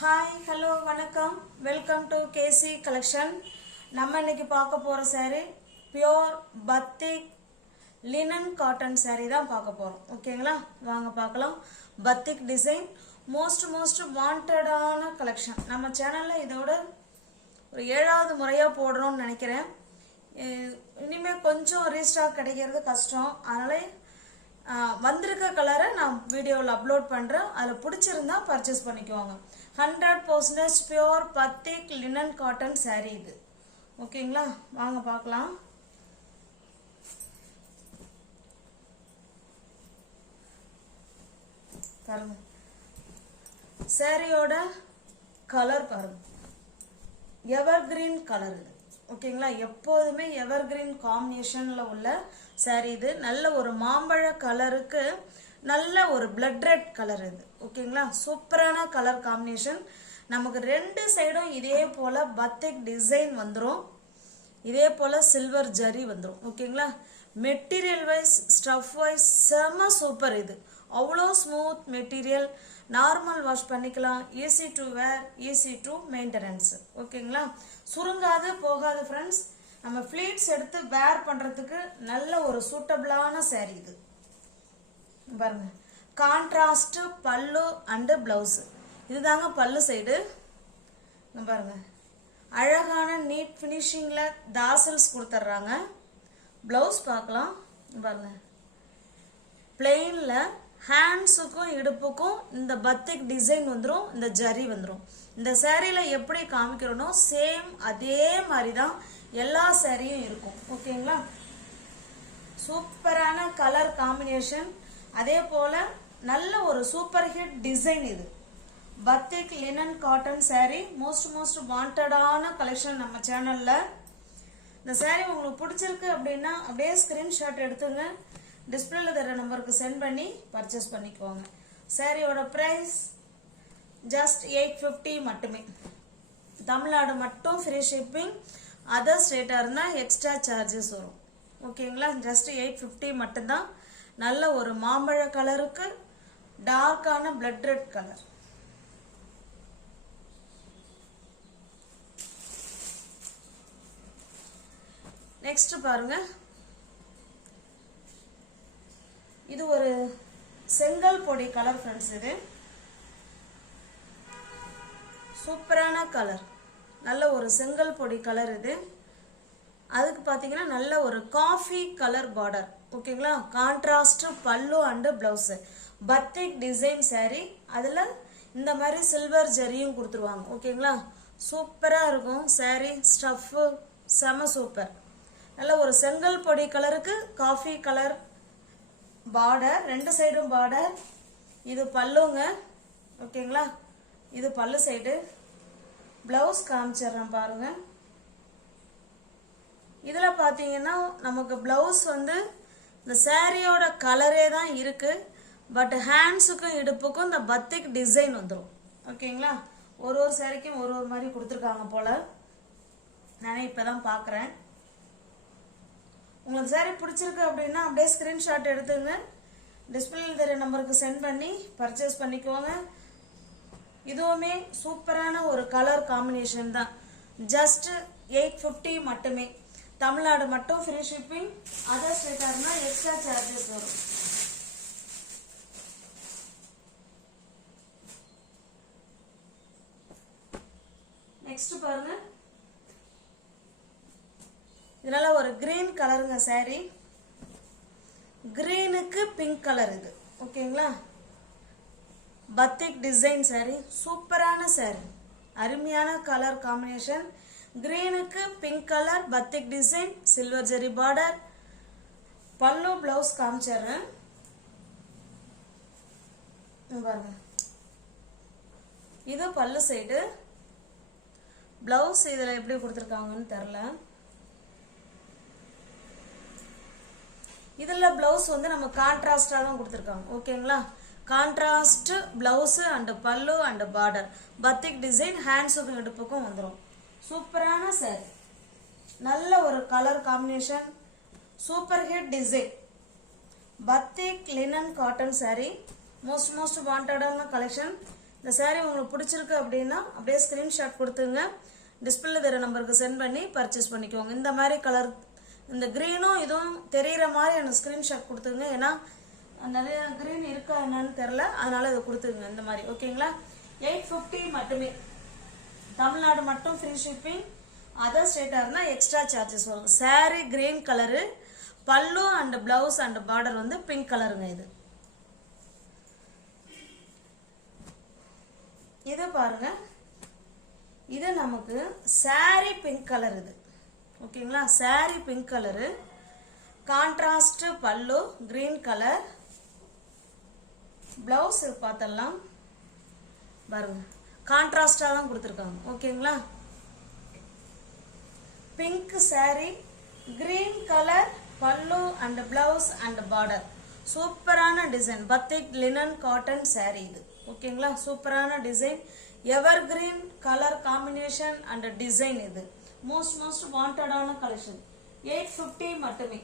Hi hello வணக்கம் welcome to KC collection. நம்ம இன்னைக்கு பார்க்க போகிற saree pure batik linen cotton saree தான் பார்க்க போகிறோம். ஓகேங்களா, வாங்க பார்க்கலாம். பத்திக் டிசைன் மோஸ்ட் வாண்டடான கலெக்ஷன். நம்ம சேனலில் இதோட ஒரு 7வது முறையாக போடுறோம்னு நினைக்கிறேன். இனிமேல் கொஞ்சம் ரீஸ்டாக் கிடைக்கிறது கஷ்டம். அதனால வந்திருக்க கலரை நான் வீடியோவில் அப்லோட் பண்ணுறேன். அதில் பிடிச்சிருந்தா பர்ச்சேஸ் பண்ணிக்குவாங்க. 100% pure batik linen cotton saree இது. ஓகேங்களா, வாங்க பார்க்கலாம். பாருங்க, சாரியோட கலர் பாருங்க, எவர் கிரீன் கலர் இது. ஓகேங்களா, எப்போதுமே எவர் கிரீன் காம்பினேஷன்ல உள்ள saree இது. நல்ல ஒரு மாம்பழ கலருக்கு நல்ல ஒரு பிளட் ரெட் கலர் இது. ஓகேங்களா, சூப்பரான கலர் காம்பினேஷன். நமக்கு ரெண்டு சைடும் இதே போல பத்திக் டிசைன் வந்துடும், இதே போல சில்வர் ஜரி வந்துடும். ஓகேங்களா, மெட்டீரியல் வைஸ் ஸ்டஃப் வைஸ் செம சூப்பர் இது. அவ்வளோ ஸ்மூத் மெட்டீரியல், நார்மல் வாஷ் பண்ணிக்கலாம், easy to wear, easy to maintenance. ஓகேங்களா, சுருங்காது போகாது ஃப்ரெண்ட்ஸ். நம்ம ஃபிளீட்ஸ் எடுத்து வேர் பண்ணுறதுக்கு நல்ல ஒரு சூட்டபிளான saree இது. பாருங்க, கான்ட்ராஸ்ட் பல்லு அண்டு பிளவுஸ். இதுதாங்க பல்லு சைடு. பாருங்க, அழகான நீட் ஃபினிஷிங்கில் தாசல்ஸ் கொடுத்துட்றாங்க. பிளவுஸ் பார்க்கலாம். பாருங்க, பிளெயினில் ஹேண்ட்ஸுக்கும் இடுப்புக்கும் இந்த பத்திக் டிசைன் வந்துடும், இந்த ஜரி வந்துடும். இந்த சேரீயில் எப்படி காமிக்கிறோனோ சேம் அதே மாதிரி தான் எல்லா சேரீயும் இருக்கும். ஓகேங்களா, சூப்பரான கலர் காம்பினேஷன். அதே போல நல்ல ஒரு சூப்பர் ஹிட் டிசைன் இது. Batik linen cotton saree most வாண்டடான கலெக்ஷன் நம்ம சேனல்ல. இந்த saree உங்களுக்கு பிடிச்சிருக்கு அப்படின்னா அப்படியே ஸ்கிரீன்ஷாட் எடுத்துங்க, டிஸ்பிளேல தர நம்பருக்கு சென்ட் பண்ணி பர்ச்சேஸ் பண்ணிக்குவாங்க. சாரியோட பிரைஸ் ஜஸ்ட் 850 மட்டுமே. தமிழ்நாடு மட்டும் ஃப்ரீ ஷிப்பிங், அதர் ஸ்டேட்டாக இருந்தால் எக்ஸ்ட்ரா சார்ஜஸ் வரும். ஓகேங்களா, ஜஸ்ட் 850 மட்டும்தான். நல்ல ஒரு மாம்பழ கலருக்கு டார்க்கான பிளட் ரெட் கலர். நெக்ஸ்ட் பாருங்க, இது ஒரு செங்கல் பொடி கலர் ஃப்ரெண்ட்ஸ். இது சூப்பரான கலர், நல்ல ஒரு செங்கல் பொடி கலர் இது. அதுக்கு பார்த்தீங்கன்னா நல்ல ஒரு காஃபி கலர் பார்டர். ஓகேங்களா, கான்ட்ராஸ்ட் பல்லு அண்டு பிளவுஸ். பத்திக் டிசைன் saree, அதில் இந்த மாதிரி சில்வர் ஜரியும் கொடுத்துருவாங்க. ஓகேங்களா, சூப்பராக இருக்கும் saree. ஸ்டஃப்பு செம சூப்பர். நல்ல ஒரு செங்கல் பொடி கலருக்கு காஃபி கலர் பார்டர், ரெண்டு சைடும் பார்டர். இது பல்லுங்க. ஓகேங்களா, இது பல்லு சைடு. பிளவுஸ் காமிச்சிடுறேன் பாருங்க. இதில் பார்த்தீங்கன்னா நமக்கு பிளவுஸ் வந்து இந்த சாரியோட கலரே தான் இருக்கு, பட் ஹேண்ட்ஸுக்கும் இடுப்புக்கும் இந்த பத்திக் டிசைன் வந்துடும். ஓகேங்களா, ஒரு சாரிக்கும் ஒரு மாதிரி கொடுத்துருக்காங்க போல. நானே இப்போதான் பார்க்குறேன். உங்களுக்கு சாரி பிடிச்சிருக்கு அப்படின்னா அப்படியே ஸ்கிரீன்ஷாட் எடுத்துங்க, டிஸ்பிளேல தர நம்பருக்கு சென்ட் பண்ணி பர்ச்சேஸ் பண்ணிக்கோங்க. இதுவுமே சூப்பரான ஒரு கலர் காம்பினேஷன் தான். ஜஸ்ட் 850 மட்டுமே. தமிழ்நாடு மட்டும் ஃப்ரீ ஷிப்பிங், அதர் ஸ்டேட்டாக இருந்தால் எக்ஸ்ட்ரா சார்ஜஸ் வரும். நெக்ஸ்ட் பாருங்க, இதனால ஒரு கிரீன் கலருங்க saree. கிரீனுக்கு பிங்க் கலர் இது. ஓகேங்களா, பத்திக் டிசைன் saree, சூப்பரான saree, அருமையான கலர் காம்பினேஷன். கிரீனுக்கு pink colour, batik design, silver zari border. Pallu blouse காமிச்சிடுறேன் பாருங்க. இது பல்லு சைடு. பிளவுஸ் இதில் எப்படி கொடுத்துருக்காங்கன்னு தெரில. இதில் பிளவுஸ் வந்து நம்ம கான்ட்ராஸ்டாக தான் கொடுத்துருக்காங்க. ஓகேங்களா, contrast blouse and pallu and border. Batik design ஹேண்ட்ஸுக்கும் இடுப்புக்கும் வந்துடும். சூப்பரான saree, நல்ல ஒரு colour combination, super hit design. Batik linen cotton saree most வாண்டடான கலெக்ஷன். இந்த saree உங்களுக்கு பிடிச்சிருக்கு அப்படின்னா அப்படியே ஸ்கிரீன்ஷாட் கொடுத்துங்க, டிஸ்பிளேல தெரிய நம்பருக்கு சென்ட் பண்ணி பர்ச்சேஸ் பண்ணிக்கோங்க. இந்த மாதிரி கலர், இந்த க்ரீனும் இதுவும் தெரிகிற மாதிரி எனக்கு ஸ்க்ரீன்ஷாட் கொடுத்துங்க. ஏன்னா நிறைய க்ரீன் இருக்கா என்னன்னு தெரில, அதனால இதை கொடுத்துங்க இந்த மாதிரி. ஓகேங்களா? 850 மட்டுமே. தமிழ்நாடு மட்டும் ஃப்ரீ ஷிப்பிங். அதர் ஸ்டேட்டாக இருந்தால் எக்ஸ்ட்ரா சார்ஜஸ் வரும். saree கிரீன் கலரு, பல்லு அண்ட் பிளவுஸ் அண்ட் பார்டர் வந்து பிங்க் கலருங்க. இது பாருங்க, இது நமக்கு saree பிங்க் கலர். இது ஓகேங்களா? saree பிங்க் கலரு, கான்ட்ராஸ்ட் பல்லு கிரீன் கலர், பிளவுஸ் பார்த்தலாம் பாருங்க, கான்ட்ராஸ்டா தான் கொடுத்துருக்காங்க. ஓகேங்களா? பிங்க் saree, கிரீன் கலர் பல்லு அண்ட் பிளவுஸ் அண்ட் பார்டர். சூப்பரான design, batik linen cotton saree இது. ஓகேங்களா? சூப்பரான design, ever green colour combination and design. இது மோஸ்ட் வாண்டடான கலெக்ஷன். 850 மட்டுமே.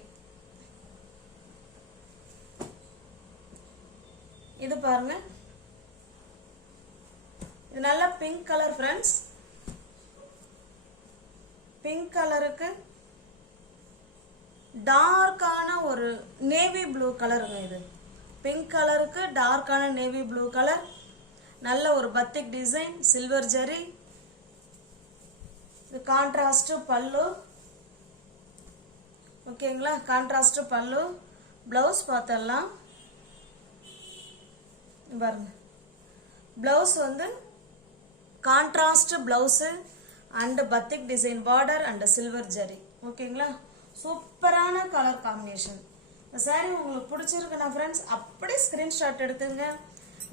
இது பாருங்க, இது நல்ல பிங்க் கலர் ஃப்ரெண்ட்ஸ். பிங்க் கலருக்கு டார்க்கான ஒரு நேவி ப்ளூ கலருங்க. இது பிங்க் கலருக்கு டார்க்கான நேவி ப்ளூ கலர், நல்ல ஒரு பத்திக் டிசைன், சில்வர் ஜரி, இது கான்ட்ராஸ்ட் பல்லு. ஓகேங்களா? கான்ட்ராஸ்ட் பல்லு, பிளவுஸ் பார்த்தலாம் பாருங்க. பிளவுஸ் வந்து contrast blouse and பத்திக் design border and silver zari. ஓகேங்களா? சூப்பரான கலர் காம்பினேஷன். இந்த saree உங்களுக்கு பிடிச்சிருக்குன்னா ஃப்ரெண்ட்ஸ் அப்படியே ஸ்கிரீன்ஷாட் எடுத்துங்க,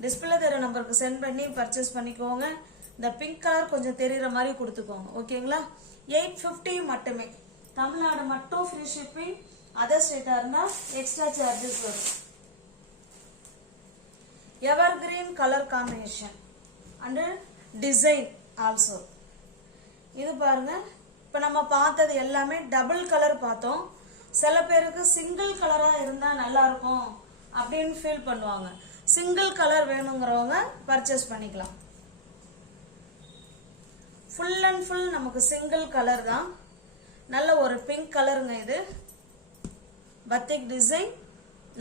டிஸ்பிளே தெரிய நம்பருக்கு சென்ட் பண்ணி பர்ச்சேஸ் பண்ணிக்கோங்க. இந்த பிங்க் கலர் கொஞ்சம் தெரிகிற மாதிரி கொடுத்துக்கோங்க. ஓகேங்களா? 850 மட்டுமே. தமிழ்நாடு மட்டும் ஃப்ரீ ஷிப்பிங். அதர் ஸ்டேட்டாக இருந்தால் எக்ஸ்ட்ரா சார்ஜஸ் வரும். எவர் green colour combination and design also. இது பாருங்க, இப்போ நம்ம பார்த்தது எல்லாமே டபுள் கலர் பார்த்தோம். சில பேருக்கு சிங்கிள் கலராக இருந்தால் நல்லா இருக்கும் அப்படின்னு ஃபீல் பண்ணுவாங்க. சிங்கிள் கலர் வேணுங்கிறவங்க பர்ச்சேஸ் பண்ணிக்கலாம். ஃபுல் அண்ட் ஃபுல் நமக்கு சிங்கிள் கலர் தான். நல்ல ஒரு பிங்க் கலருங்க. இது பத்திக் டிசைன்,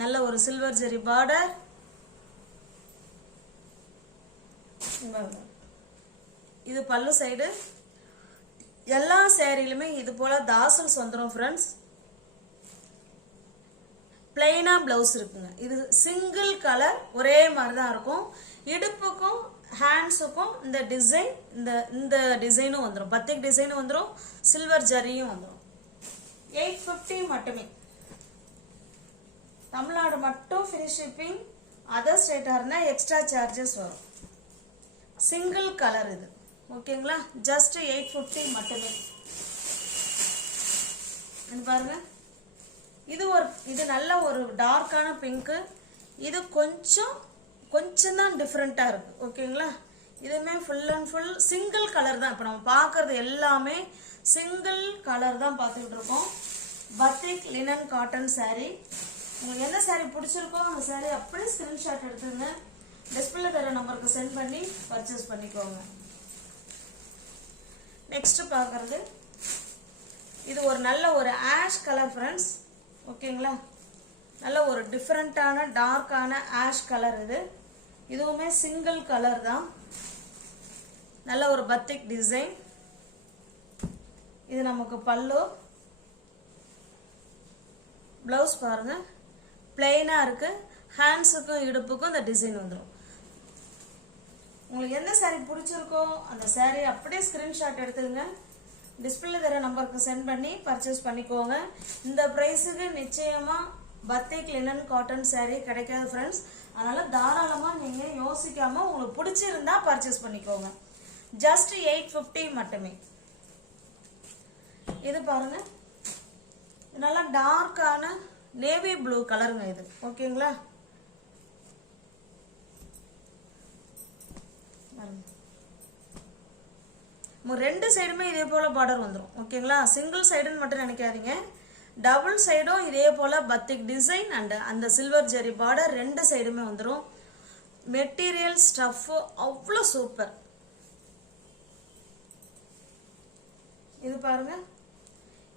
நல்ல ஒரு சில்வர் ஜெரி பார்டர். இது பல்லு சைடு. எல்லா சேரீலுமே இது போல தாசல்ஸ் வந்துடும் ஃப்ரெண்ட்ஸ். பிளைனா பிளவுஸ் இருக்குங்க. இது சிங்கிள் கலர் ஒரே மாதிரி தான் இருக்கும். இடுப்புக்கும் ஹேண்ட்ஸுக்கும் இந்த டிசைன், இந்த டிசைனும் வந்துடும், பத்திக் டிசைனும் வந்துடும், சில்வர் ஜரியும் வந்துடும். 850 மட்டுமே. தமிழ்நாடு மட்டும் ஃப்ரீ ஷிப்பிங். அதர் ஸ்டேட்டாக இருந்தால் எக்ஸ்ட்ரா சார்ஜஸ் வரும். சிங்கிள் கலர் இது. ஓகேங்களா? ஜஸ்ட் 850 மட்டுமே. பாருங்க, இது நல்ல ஒரு டார்க்கான பிங்க். இது கொஞ்சம் தான் டிஃப்ரெண்ட்டாக இருக்கு. ஓகேங்களா? இதுவுமே full and full single colour தான். இப்போ நம்ம பார்க்கறது எல்லாமே சிங்கிள் கலர் தான் பார்த்துக்கிட்டு இருக்கோம். பத்திக் லினன் காட்டன் saree. உங்களுக்கு எந்த saree பிடிச்சிருக்கோ அந்த saree அப்படியே ஸ்கிரீன்ஷாட் எடுத்துங்க, டிஸ்பிளே தர நம்பருக்கு சென்ட் பண்ணி பர்ச்சேஸ் பண்ணிக்கோங்க. நெக்ஸ்ட் பார்க்கறது, இது ஒரு நல்ல ஒரு ஆஷ் கலர் ஃப்ரெண்ட்ஸ். ஓகேங்களா? நல்ல ஒரு டிஃப்ரெண்டான டார்க்கான ஆஷ் கலர். இதுவுமே சிங்கிள் கலர் தான். நல்ல ஒரு பத்திக் டிசைன். இது நமக்கு பல்லு. பிளவுஸ் பாருங்க, பிளெயினா இருக்கு. ஹேண்ட்ஸுக்கும் இடுப்புக்கும் இந்த டிசைன் வந்துடும். உங்களுக்கு எந்த saree பிடிச்சிருக்கோ அந்த saree அப்படியே ஸ்கிரீன்ஷாட் எடுத்துங்க, டிஸ்பிளே தர நம்பருக்கு சென்ட் பண்ணி பர்ச்சேஸ் பண்ணிக்கோங்க. இந்த பிரைஸுக்கு நிச்சயமா பத்திக் லினன் காட்டன் saree கிடைக்காது ஃப்ரெண்ட்ஸ். அதனால தாராளமா நீங்க யோசிக்காம உங்களுக்கு பிடிச்சிருந்தா பர்ச்சேஸ் பண்ணிக்கோங்க. ஜஸ்ட் 850 மட்டுமே. இது பாருங்க, நல்லா டார்க்கான நேவி ப்ளூ கலருங்க இது. ஓகேங்களா? ரெண்டு சைடுமே இதே போல பார்டர் வந்துடும். ஓகேங்களா? சிங்கிள் சைடுன்னு மட்டும் நினைக்காதீங்க, டபுள் சைடும் இதே போல பத்திக் டிசைன் அண்ட் அந்த சில்வர் ஜெரி பார்டர் ரெண்டு சைடுமே வந்துடும். மெட்டீரியல் ஸ்டஃப் அவ்வளோ சூப்பர். இது பாருங்க,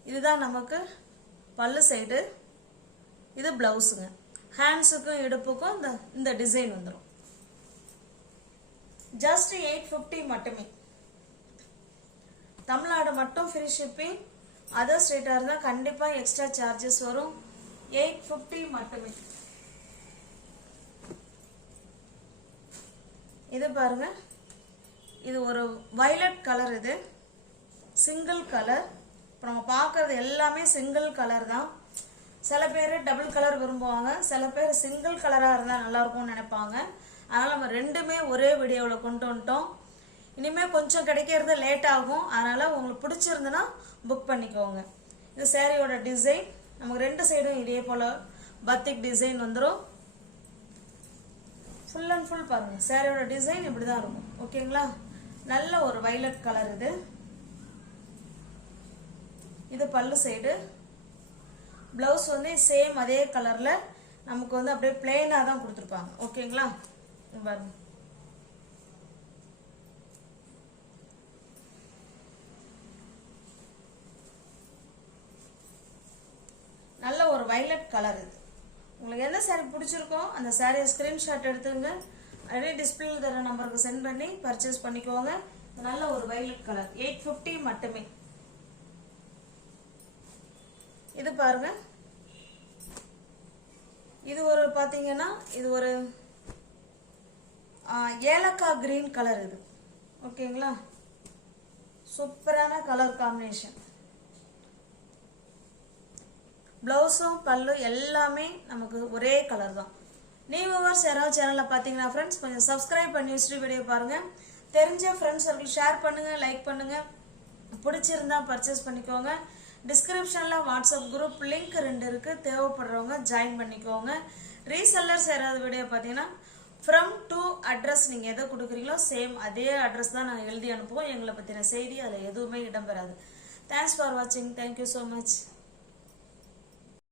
இதுதான் நமக்கு பல்லு சைடு, இது பிளவுஸுங்க. ஹேண்ட்ஸுக்கும் இடுப்புக்கும் இந்த டிசைன் வந்துடும். ஜஸ்ட் 850 மட்டுமே. தமிழ்நாடு மட்டும் ஃப்ரீ ஷிப்பிங். அதர் ஸ்டேட்டாக இருந்தால் கண்டிப்பாக எக்ஸ்ட்ரா சார்ஜஸ் வரும். 850 மட்டுமே. இது பாருங்க, இது ஒரு வயலட் கலர். இது சிங்கிள் கலர். இப்போ நம்ம பார்க்கறது எல்லாமே சிங்கிள் கலர் தான். சில பேர் டபுள் கலர் விரும்புவாங்க, சில பேர் சிங்கிள் கலராக இருந்தால் நல்லாயிருக்கும்னு நினைப்பாங்க. அதனால் நம்ம ரெண்டுமே ஒரே வீடியோவில் கொண்டு வந்துட்டோம். இனிமேல் கொஞ்சம் கிடைக்கிறது லேட் ஆகும். அதனால் உங்களுக்கு பிடிச்சிருந்துன்னா புக் பண்ணிக்கோங்க. இது சேரீயோட டிசைன். நமக்கு ரெண்டு சைடும் இதே போல் பத்திக் டிசைன் வந்துடும். ஃபுல் அண்ட் ஃபுல் பாருங்க, சேரீயோட டிசைன் இப்படி தான் இருக்கும். ஓகேங்களா? நல்ல ஒரு வயலட் கலர். இது பல்லு சைடு. பிளவுஸ் வந்து சேம் அதே கலர்ல நமக்கு வந்து அப்படியே பிளெயினா தான் கொடுத்துருப்பாங்க. ஓகேங்களா? பாருங்க, நல்ல ஒரு வயலட் கலர். இது உங்களுக்கு எந்த சாரீ பிடிச்சிருக்கோ அந்த சாரியை ஸ்கிரீன்ஷாட் எடுத்துங்க. அதே டிஸ்பிளேல தர நம்பருக்கு சென்ட் பண்ணி பர்ச்சேஸ் பண்ணிக்கோங்க. நல்ல ஒரு வயலட் கலர். 850 மட்டுமே. இது பாருங்க, இது ஒரு பாத்தீங்கன்னா இது ஒரு ஏலக்காய் கிரீன் கலர். இது ஓகேங்களா? சூப்பரான கலர் காம்பினேஷன். பிளவுஸும் பல்லு எல்லாமே நமக்கு ஒரே கலர் தான். நியூ வியூவர்ஸ் யாராவது சேனல்ல பாத்தீங்கன்னா ஃப்ரெண்ட்ஸ் கொஞ்சம் சப்ஸ்கிரைப் பண்ணி வச்சுட்டு வீடியோ பாருங்க. தெரிஞ்ச ஃப்ரெண்ட்ஸ் சர்க்கிள் ஷேர் பண்ணுங்க, லைக் பண்ணுங்க. பிடிச்சிருந்தா பர்ச்சேஸ் பண்ணிக்கோங்க. டிஸ்கிரிப்ஷன்ல வாட்ஸ்அப் குரூப் லிங்க் 2 இருக்கு. தேவைப்படுறவங்க ஜாயின் பண்ணிக்கோங்க. ரீசெல்லர்ஸ் யாராவது வீடியோ பார்த்தீங்கன்னா ஃப்ரம் டு அட்ரஸ் நீங்கள் எதை கொடுக்குறீங்களோ சேம் அதே அட்ரஸ் தான் நாங்கள் எழுதி அனுப்புவோம். எங்களை பற்றின செய்தி அதில் எதுவுமே இடம்பெறாது. தேங்க்ஸ் ஃபார் வாட்சிங். Thank you so much.